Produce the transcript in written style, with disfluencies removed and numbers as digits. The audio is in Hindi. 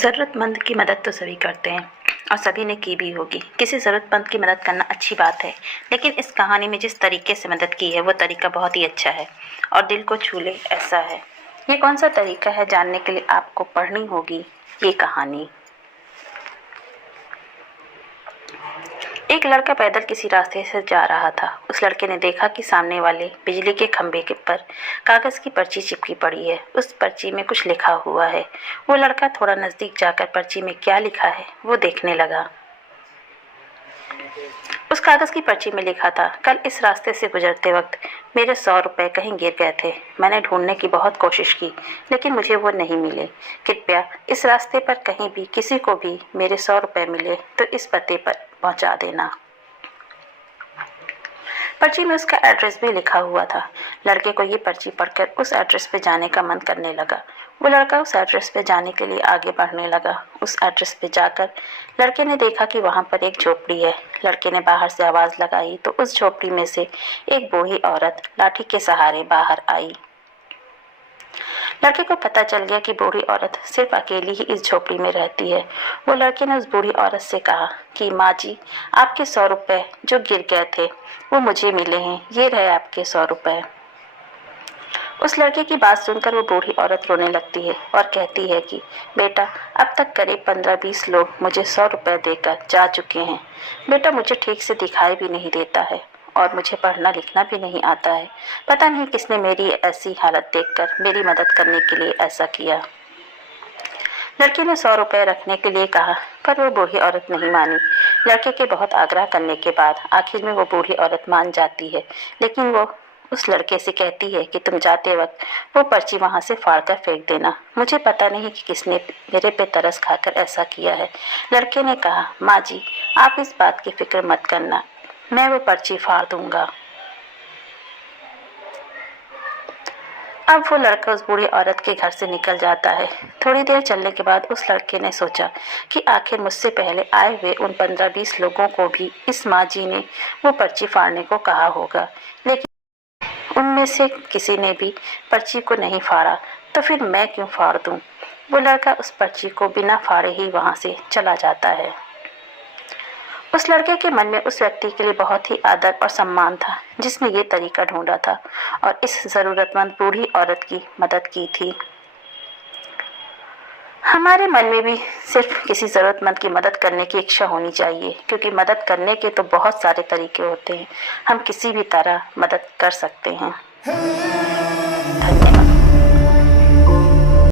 ज़रूरतमंद की मदद तो सभी करते हैं और सभी ने की भी होगी। किसी ज़रूरतमंद की मदद करना अच्छी बात है, लेकिन इस कहानी में जिस तरीके से मदद की है वो तरीका बहुत ही अच्छा है और दिल को छू ले ऐसा है। ये कौन सा तरीका है जानने के लिए आपको पढ़नी होगी ये कहानी। एक लड़का पैदल किसी रास्ते से जा रहा था। उस लड़के ने देखा कि सामने वाले बिजली के खंभे के पर कागज़ की पर्ची चिपकी पड़ी है। उस पर्ची में कुछ लिखा हुआ है। वो लड़का थोड़ा नज़दीक जाकर पर्ची में क्या लिखा है वो देखने लगा। उस कागज़ की पर्ची में लिखा था, कल इस रास्ते से गुजरते वक्त मेरे 100 रुपये कहीं गिर गए थे। मैंने ढूंढने की बहुत कोशिश की, लेकिन मुझे वो नहीं मिले। कृपया इस रास्ते पर कहीं भी किसी को भी मेरे 100 रुपये मिले तो इस पते पर पहुंचा देना। पर्ची में उसका एड्रेस भी लिखा हुआ था। लड़के को ये पर्ची पढ़कर उस एड्रेस पे जाने का मन करने लगा। वो लड़का उस एड्रेस पे जाने के लिए आगे बढ़ने लगा। उस एड्रेस पे जाकर लड़के ने देखा कि वहाँ पर एक झोपड़ी है। लड़के ने बाहर से आवाज़ लगाई तो उस झोपड़ी में से एक बूढ़ी औरत लाठी के सहारे बाहर आई। लड़के को पता चल गया कि बूढ़ी औरत सिर्फ अकेली ही इस झोपड़ी में रहती है। वो लड़के ने उस बूढ़ी औरत से कहा कि माँ जी, आपके 100 रुपये जो गिर गए थे वो मुझे मिले हैं, ये रहे आपके 100 रुपये। उस लड़के की बात सुनकर वो बूढ़ी औरत रोने लगती है और कहती है कि बेटा, अब तक करीब 15-20 लोग मुझे 100 रुपये देकर जा चुके हैं। बेटा, मुझे ठीक से दिखाई भी नहीं देता है और मुझे पढ़ना लिखना भी नहीं आता है। पता नहीं किसने मेरी ऐसी हालत देखकर मेरी मदद करने के लिए ऐसा किया। लड़के ने 100 रुपये रखने के लिए कहा, पर वो बूढ़ी औरत नहीं मानी। लड़के के बहुत आग्रह करने के बाद आखिर में वो बूढ़ी औरत मान जाती है, लेकिन वो उस लड़के से कहती है कि तुम जाते वक्त वो पर्ची वहाँ से फाड़ कर फेंक देना। मुझे पता नहीं कि किसने मेरे पे तरस खाकर ऐसा किया है। लड़के ने कहा, माँ जी, आप इस बात की फिक्र मत करना, मैं वो पर्ची फाड़ दूंगा। अब वो लड़का उस बूढ़ी औरत के घर से निकल जाता है। थोड़ी देर चलने के बाद उस लड़के ने सोचा कि आखिर मुझसे पहले आए हुए उन 15-20 लोगों को भी इस माँ जी ने वो पर्ची फाड़ने को कहा होगा, लेकिन उनमें से किसी ने भी पर्ची को नहीं फाड़ा, तो फिर मैं क्यों फाड़ दूं? वो लड़का उस पर्ची को बिना फाड़े ही वहाँ से चला जाता है। उस लड़के के मन में उस व्यक्ति के लिए बहुत ही आदर और सम्मान था जिसने ये तरीका ढूंढा था और इस ज़रूरतमंद बूढ़ी औरत की मदद की थी। हमारे मन में भी सिर्फ किसी ज़रूरतमंद की मदद करने की इच्छा होनी चाहिए, क्योंकि मदद करने के तो बहुत सारे तरीके होते हैं। हम किसी भी तरह मदद कर सकते हैं।